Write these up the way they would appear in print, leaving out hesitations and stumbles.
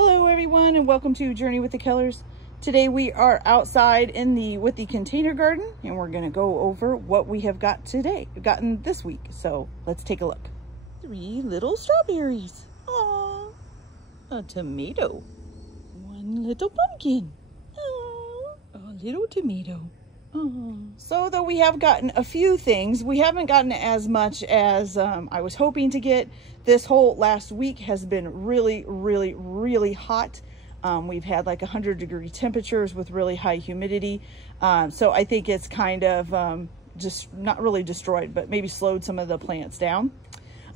Hello everyone and welcome to Journey with the Kellers. Today we are outside with the container garden and we're going to go over what we have gotten this week. So let's take a look. 3 little strawberries. Aww. A tomato. 1 little pumpkin. Aww. A little tomato. Aww. So though we have gotten a few things, we haven't gotten as much as I was hoping to get. This whole last week has been really hot. We've had like 100-degree temperatures with really high humidity. So I think it's kind of just not really destroyed, but maybe slowed some of the plants down.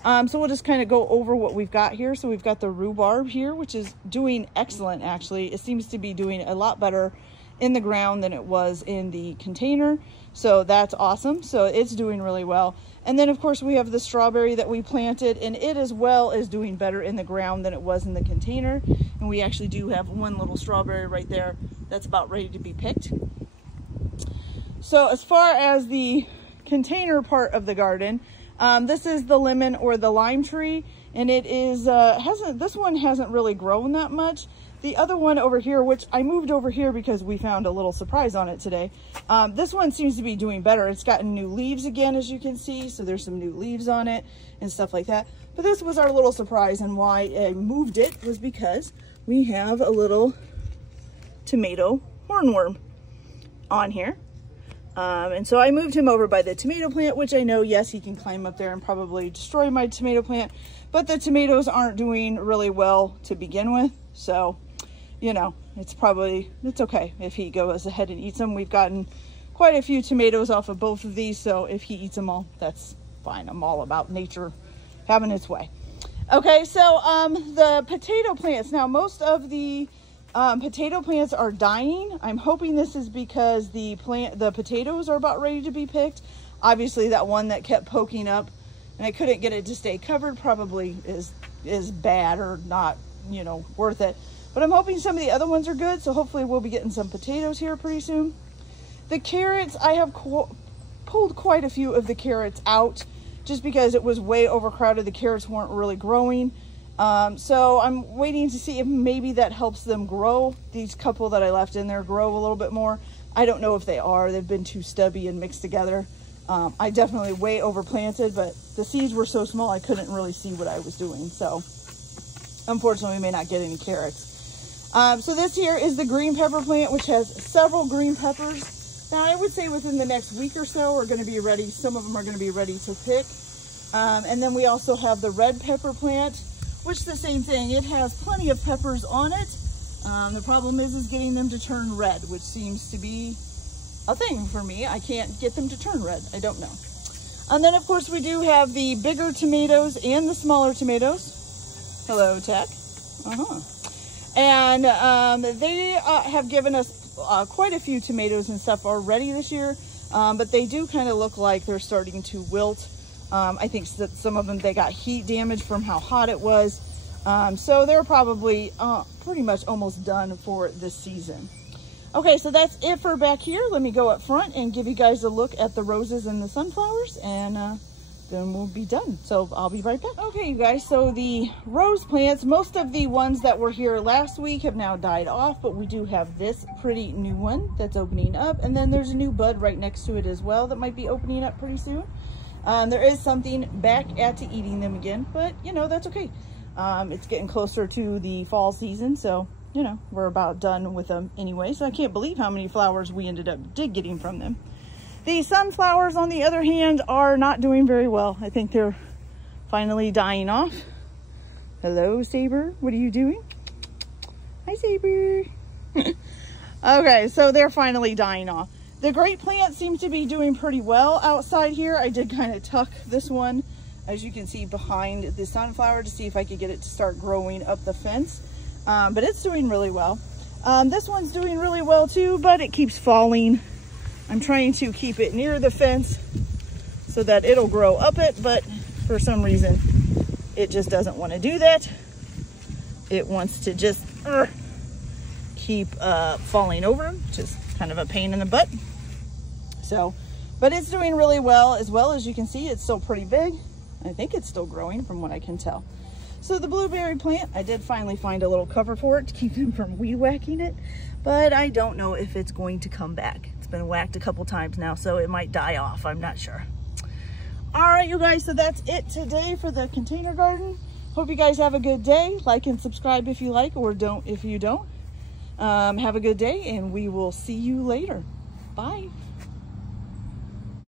So we'll just kind of go over what we've got here. So we've got the rhubarb here, which is doing excellent actually. It seems to be doing a lot better in the ground than it was in the container. So that's awesome. So it's doing really well. And then of course we have the strawberry that we planted, and it as well is doing better in the ground than it was in the container. And we actually do have 1 little strawberry right there that's about ready to be picked. So as far as the container part of the garden, this is the lemon or the lime tree, and it is this one hasn't really grown that much. The other one over here, which I moved over here because we found a little surprise on it today. This one seems to be doing better. It's gotten new leaves again, as you can see. So there's some new leaves on it and stuff like that. But this was our little surprise, and why I moved it was because we have a little tomato hornworm on here. And so I moved him over by the tomato plant, which I know, yes, he can climb up there and probably destroy my tomato plant, but the tomatoes aren't doing really well to begin with. So, you know, it's okay if he goes ahead and eats them. We've gotten quite a few tomatoes off of both of these, so if he eats them all, that's fine. I'm all about nature having its way. Okay, so the potato plants. Now, most of the potato plants are dying. I'm hoping this is because the potatoes are about ready to be picked. Obviously, that one that kept poking up and I couldn't get it to stay covered probably is bad or not, you know, worth it. But I'm hoping some of the other ones are good, so hopefully we'll be getting some potatoes here pretty soon. The carrots, I have pulled quite a few of the carrots out just because it was way overcrowded. The carrots weren't really growing. So I'm waiting to see if maybe that helps them grow. These couple that I left in there grow a little bit more. I don't know if they are. They've been too stubby and mixed together. I definitely way overplanted, but the seeds were so small I couldn't really see what I was doing. So unfortunately we may not get any carrots. So this here is the green pepper plant, which has several green peppers. Now I would say within the next week or so we're going to be ready. Some of them are going to be ready to pick. And then we also have the red pepper plant, which is the same thing. It has plenty of peppers on it. The problem is getting them to turn red, which seems to be a thing for me. I can't get them to turn red. I don't know. And then of course we do have the bigger tomatoes and the smaller tomatoes. Hello, Tech. And they have given us quite a few tomatoes and stuff already this year, but they do kind of look like they're starting to wilt. I think that some of them, they got heat damage from how hot it was. So they're probably pretty much almost done for this season. Okay, so that's it for back here. Let me go up front and give you guys a look at the roses and the sunflowers, and then we'll be done. So I'll be right back. Okay, you guys, so the rose plants, most of the ones that were here last week have now died off, but we do have this pretty new one that's opening up, and then there's a new bud right next to it as well that might be opening up pretty soon. There is something back at eating them again, but you know, that's okay. It's getting closer to the fall season, so you know, we're about done with them anyway. So I can't believe how many flowers we ended up getting from them. The sunflowers, on the other hand, are not doing very well. I think they're finally dying off. Hello, Saber. What are you doing? Hi, Saber. Okay, so they're finally dying off. The great plant seems to be doing pretty well outside here. I did kind of tuck this one, as you can see, behind the sunflower to see if I could get it to start growing up the fence. But it's doing really well. This one's doing really well too, but it keeps falling. I'm trying to keep it near the fence so that it'll grow up it, but for some reason it just doesn't want to do that. It wants to just keep falling over, which is kind of a pain in the butt. So, but it's doing really well. As you can see, it's still pretty big. I think it's still growing from what I can tell. So the blueberry plant, I did finally find a little cover for it to keep him from weed whacking it, but I don't know if it's going to come back. It's been whacked a couple times now, so it might die off. I'm not sure. All right, you guys, so that's it today for the container garden. Hope you guys have a good day. Like and subscribe if you like, or don't if you don't. Have a good day, and we will see you later. Bye.